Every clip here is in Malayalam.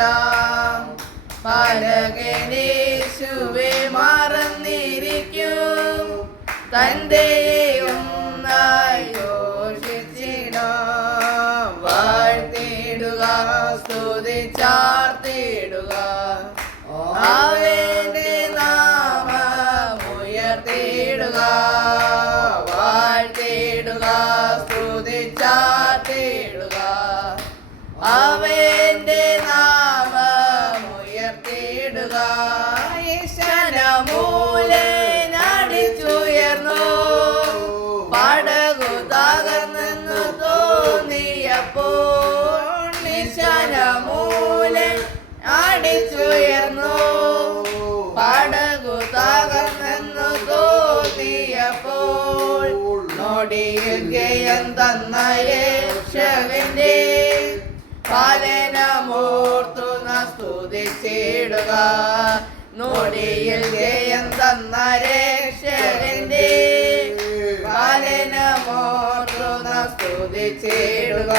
പാടിടാം. പാലകനേശുവെ മറന്നിരിക്കും, തന്റെ ഒന്നായി ഘോഷിച്ചിടാം. വാഴ്ത്തിടുക, സ്തുതിച്ചാർത്തിടുക, അവന്റെ നാമം ഉയർത്തിടുക. വാഴ്ത്തിടുക, സ്തുതിച്ചാർത്തിടുക, അവന്റെ നാമം ഉയർത്തിടുക. ഈശനമൂലനടിച്ചുയർന്നു, പടകു തകർന്നെന്നു തോന്നിയപ്പോൾ. ഈശനമൂലൻ അടിച്ചുയർന്നു, പടകു തകർന്നെന്നു തോന്നിയപ്പോൾ. നോടിയിൽ ജയം തന്ന യേശുവിന്റെ പാലനമോർത്തു സ്തുതിച്ചിടുക. നോടിയിൽ ജയം തന്ന യേശുവിന്റെ പാലനമോർത്തു സ്തുതിച്ചിടുക.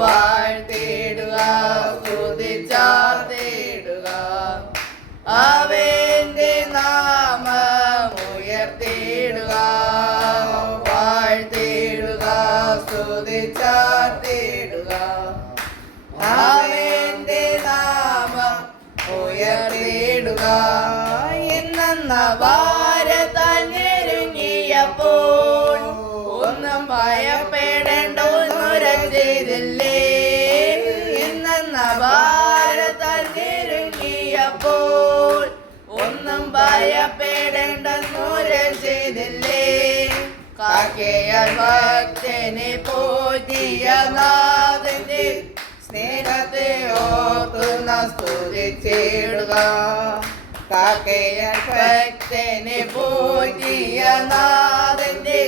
വാഴ്ത്തിടുക, സ്തുതിച്ചാർത്തിടുക, അവന്റെ നാമം ഉയർത്തിടുക. വാഴ്ത്തിടുക, സ്തുതിച്ചാർത്തിടുക, അവന്റെ നാമം ഉയർത്തിടുക. എന്ന ഭാരതാൽ ഞെരുങ്ങിയപ്പോൾ ഒന്നും ഭയപ്പെടേണ്ടൊന്നുര ചെയ്തില്ലേ. എന്ന ഭാരതാൽ ഞെരുങ്ങിയപ്പോൾ ഒന്നും ഭയപ്പെടേണ്ടെന്നുര ചെയ്തില്ലേ. കാക്കയാൽ ഭക്തനെ പോറ്റിയ നാഥന്റെ സ്നേഹത്തെ ഓർത്തുന്ന സ്തുതിച്ചിടുക. കാക്കയാൽ ഭക്തനെ പോറ്റിയ നാഥന്റെ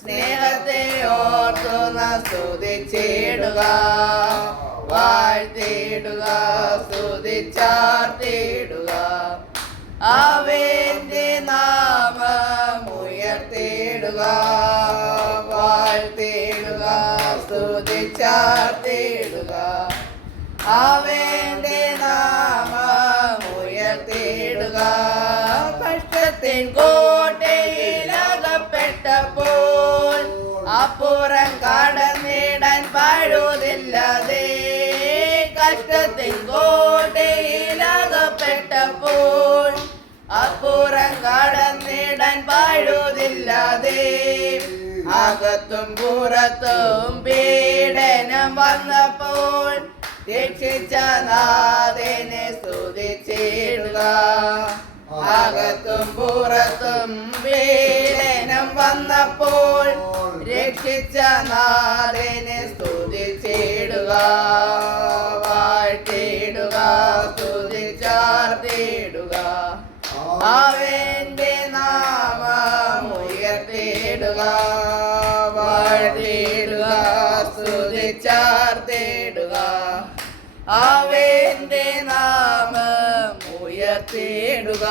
സ്നേഹത്തെ ഓർത്തുന്ന സ്തുതിച്ചിടുക. വാഴ്ത്തിടുക, സ്തുതിച്ചാർത്തിടുക, അവന്റെ നാമം ഉയർത്തിടുക. വാഴ്ത്തിടുക, സ്തുതിച്ചാർത്തിടുക, അവന്റെ നാമം ഉയർത്തിടുക. കഷ്ടത്തിൻ കോട്ടയിലകപ്പെട്ടപ്പോൾ അപ്പുറം കടന്നിടാൻ പഴുതില്ലാതെ. കഷ്ടത്തിൻ കോട്ടയിലകപ്പെട്ടപ്പോൾ അപ്പുറം കടന്നിടാൻ പഴുതില്ലാതെ. അകത്തും പുറത്തും പീഡനം വന്നപ്പോൾ രക്ഷിച്ച നാഥനെ സ്തുതിച്ചിടുക. അകത്തും പുറത്തും പീഡനം വന്നപ്പോൾ രക്ഷിച്ച നാഥനെ സ്തുതിച്ചിടുക. വാഴ്ത്തിടുക, സ്തുതിച്ചാർത്തിടുക, അവന്റെ നാമം ഉയർത്തിടുക. വാഴ്ത്തിടുക, സ്തുതിച്ചാർത്തിടുക, അവന്റെ നാമം ഉയർത്തിടുക.